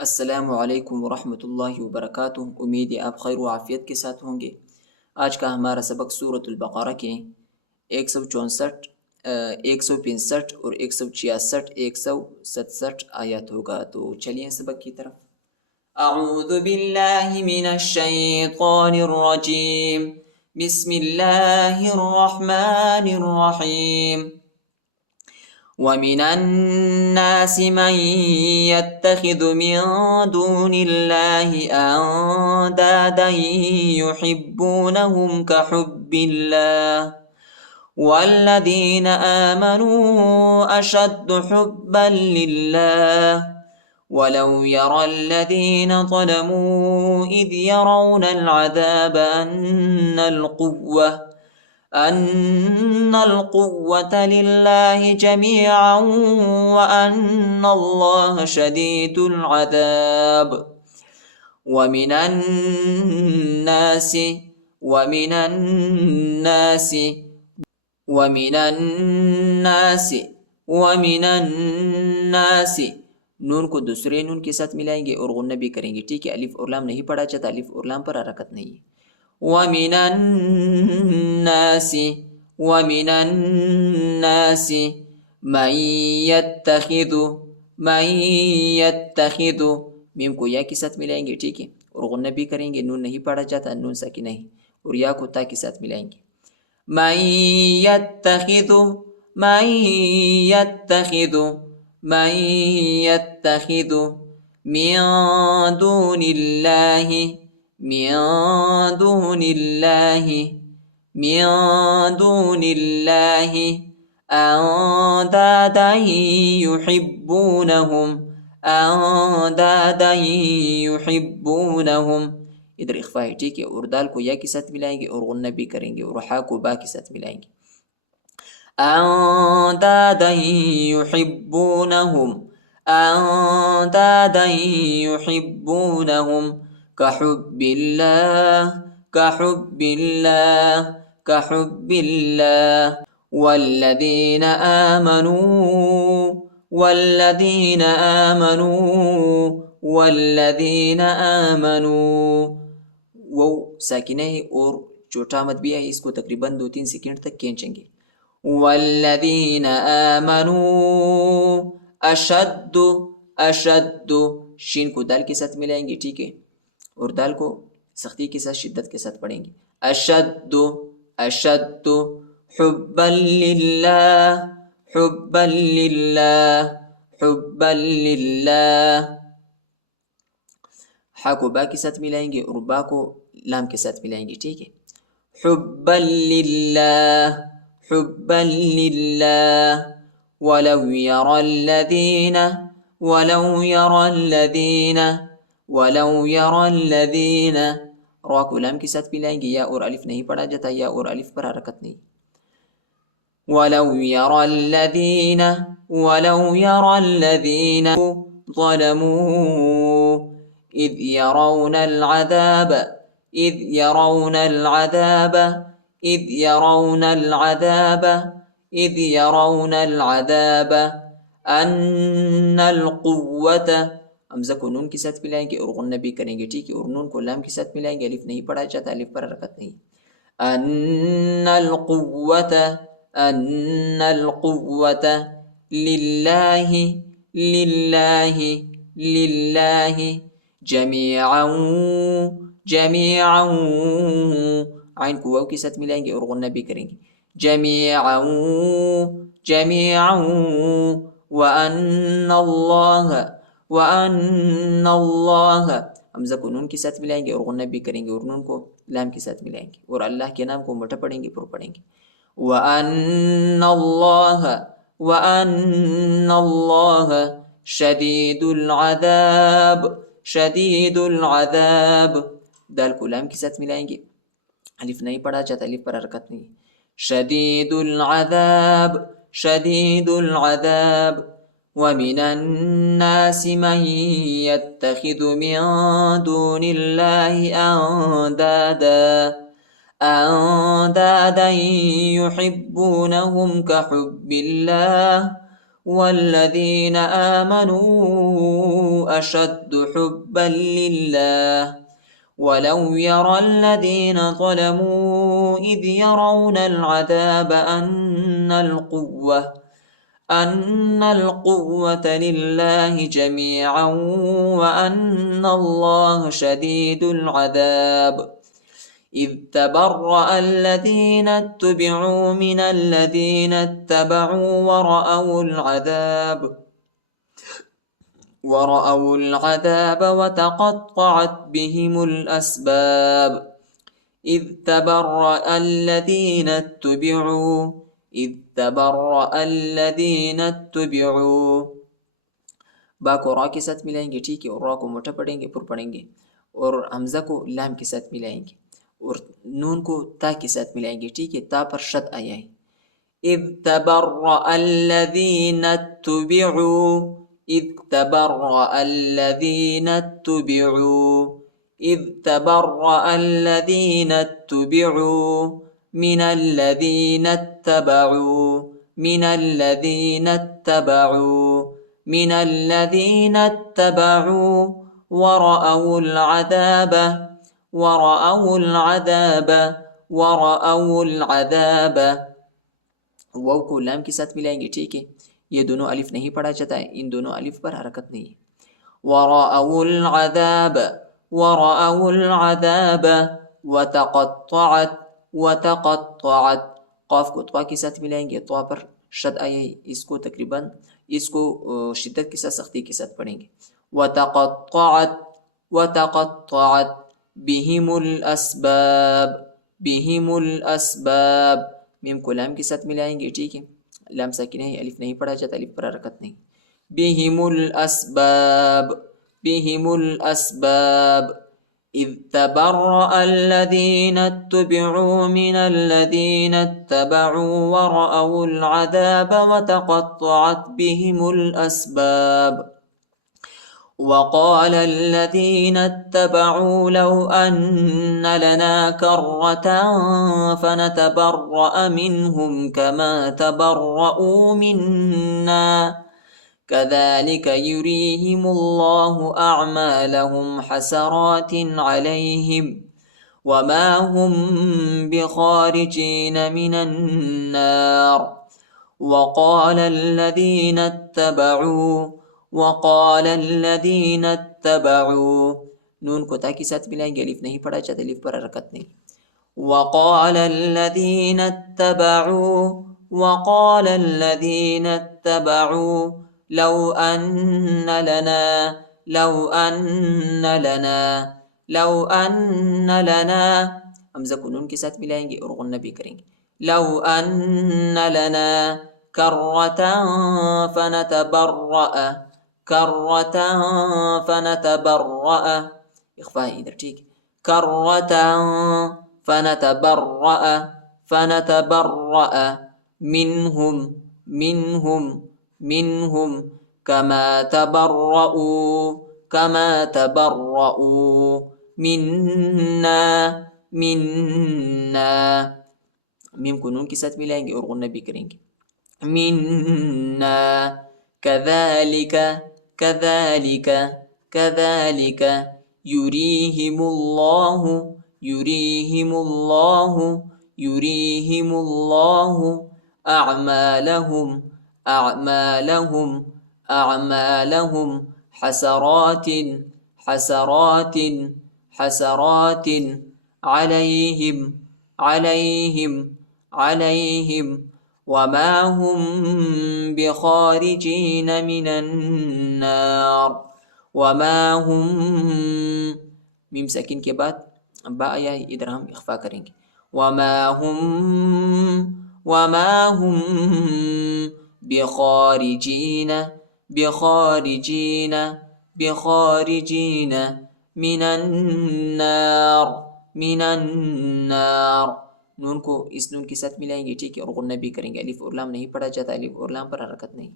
अस्सलामु अलैकुम वरहमतुल्लाहि वबरकातुहू। उम्मीद है आप खैर व आफियत के साथ होंगे। आज का हमारा सबक सूरतुल बक़रा के 164, 165 और 166, 167 आयत होगा। तो चलिए सबक की तरफ। अऊज़ु बिल्लाहि मिनश शैतानिर रजीम। बिस्मिल्लाहिर रहमानिर रहीम। वमिनन नासि मन यत्तखिदु मिन दूनिल्लाहि अंदादन युहिब्बूनहुम कहुब्बिल्लाह वल्लज़ीन आमनू अशद्दु हुब्बन लिल्लाह वलौ यरल्लज़ीन ज़लमू इज़ यरौनल अज़ाब अन्नल क़ुव्वत लिल्लाहि जमीअन व अन्नल्लाह शदीदुल अज़ाब। वमिनन नासि वमिनन नासि वमिनन नासि वमिनन नासि नून को दूसरे नून के साथ मिलाएंगे और गुन्ना भी करेंगे। ठीक है, अलिफ और लाम नहीं पढ़ा जाता, अलिफ और लाम पर हरकत नहीं है। वमिनन नासि मन यत्तखिदु मीम को या के साथ मिलाएंगे। ठीक है, और गुन्ना भी करेंगे। नून नहीं पढ़ा जाता, नून साकिन नहीं, और या को ता के साथ मिलाएंगे। मन यत्तखिदु मन यत्तखिदु मन यत्तखिदु मिन दूनिल्लाहि मिन दूनिल्लाहि अंदादन युहिब्बूनहुम इधर इख्फा है। ठीक है, और दाल को या के साथ मिलाएंगे और गुन्ना भी करेंगे, और हा को बा के साथ मिलाएंगे। अंदादन युहिब्बूनहुम कहुब्बिल्लाह वल्लज़ीन आमनू वो साकिना है और छोटा मत भी है, इसको तकरीबन 2-3 सेकंड तक खींचेंगे। वल्लज़ीन आमनू अशद्दु शीन को दाल के साथ मिलाएंगे। ठीक है, और दाल को सख्ती के साथ शिद्दत के साथ पढ़ेंगे। अशद्दु हुब्बन लिल्लाह हा को बा के साथ मिलाएंगे और बा को लाम के साथ मिलाएंगे। ठीक है, हुब्बन लिल्लाह वलौ यरल्लज़ीन रा को लाम के साथ मिलाएंगे। या और अलिफ नहीं पढ़ा जाता, या और अलिफ पर हरकत नहीं। वलौ यरल्लज़ीन ज़लमू इज़ यरौनल अज़ाब अन्नल क़ुव्वत हमज़ा को नून के साथ मिलाएंगे और गुन्ना भी करेंगे। ठीक है, और नून को लाम के साथ मिलाएंगे। अलिफ नहीं पढ़ा जाता, अलिफ पर हरकत नहीं। अन्नल क़ुव्वत लिल्लाहि जमीअन आइन को वाव के साथ मिलाएंगे और गुन्ना भी करेंगे। जमीअन व अन्नल्लाह हमज़ा को नून के साथ मिलाएंगे और गुन्ना भी करेंगे, और नून को लाम के साथ मिलाएंगे, और अल्लाह के नाम को मोटा पढ़ेंगे, पुर पढ़ेंगे। व अन्नल्लाह शदीदुल अज़ाब दाल को लाम के साथ मिलाएंगे। अलिफ नहीं पढ़ा जाता, अलिफ पर हरकत नहीं। शदीदुल अज़ाब वमिनन नासि मन यत्तखिदु मिन दूनिल्लाहि अंदादन युहिब्बूनहुम कहुब्बिल्लाह والذين آمنوا أشد حبا لله ولو يرى الذين ظلموا إذ يرون العذاب أن القوة لله جميعا وأن الله شديد العذاب إذ تبرأ الذين اتبعوا من الذين اتبعوا ورأوا العذاب وتقطعت بهم الأسباب إذ تبرأ الذين اتبعوا با को रा के साथ मिलाएंगे, ठीक है, और रा को मोटा पढ़ेंगे, पुर पढ़ेंगे, और हमजा को लाम के साथ मिलाएंगे और नून को ता के साथ मिलाएंगे, ठीक है, ता पर शद आया है. إذ تبرأ الذين اتبعوا إذ تبرأ الذين اتبعوا إذ تبرأ الذين اتبعوا من الذين اتبعوا من الذين اتبعوا من الذين اتبعوا ورأوا العذاب वाव को लाम के साथ मिलाएंगे, ठीक है, ये दोनों अलिफ नहीं पढ़ा जाता है, इन दोनों अलिफ पर हरकत नहीं है. वरअउल अज़ाब वतक़त्तअत क़ाफ को त्वा के साथ मिलाएंगे, त्वा पर शद आए, इसको तकरीबन इसको शिद्दत के साथ सख्ती के साथ पढ़ेंगे. वतक़त्तअत बिहिमुल अस्बाब मीम को लाम के साथ मिलाएंगे, ठीक है, लाम साकिन है, अलिफ नहीं पढ़ा जाता, अलिफ पर हरकत नहीं. बिहिमुल अस्बाब إذ تبرأ الذين اتبعوا من الذين اتبعوا ورأوا العذاب وتقطعت بهم الأسباب وقال الذين اتبعوا لو أن لنا كرة فنتبرأ منهم كما تبرؤوا منا كذلك يريهم الله أعمالهم حسرات عليهم وما هم بخارجين من النار وقال الذين اتبعوا नून को ता के साथ मिलाएंगे, अलिफ नहीं पढ़ा जाता, अलिफ पर हरकत नहीं. وقال الذين اتبعوا لو أن لنا हमजा को नून के साथ मिलाएंगे और गुन्ना भी करेंगे. لو أن لنا كرة فنتبرأ إخفاء इधर, ठीक, كرة فنتبرأ منهم كما تبرؤوا منا मीम को नून के साथ मिलाएंगे और गुन्ना भी करेंगे. منا كذلك يريهم الله أعمالهم حسرات عليهم وما هم بخارجين من النار وما هم मीम सकीन के बाद बा आया है, इधर हम इख्फा करेंगे. वमा हुम बिखारिजीन मिनन्नार नून को इस नून के साथ मिलाएंगे, ठीक है, और गुन्ना भी करेंगे, अलिफ और लाम नहीं पढ़ा जाता, अलिफ और लाम पर हरकत नहीं.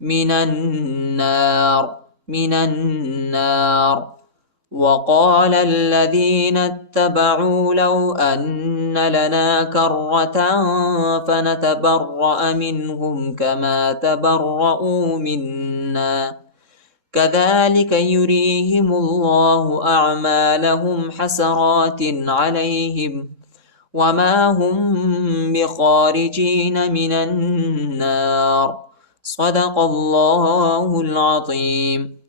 मिनन्नार وقال الذين اتبعوا لو أن لنا كرة فنتبرأ منهم كما تبرؤوا منا كذلك يريهم الله أعمالهم حسرات عليهم وما هم بخارجين من النار. صدق الله العظيم.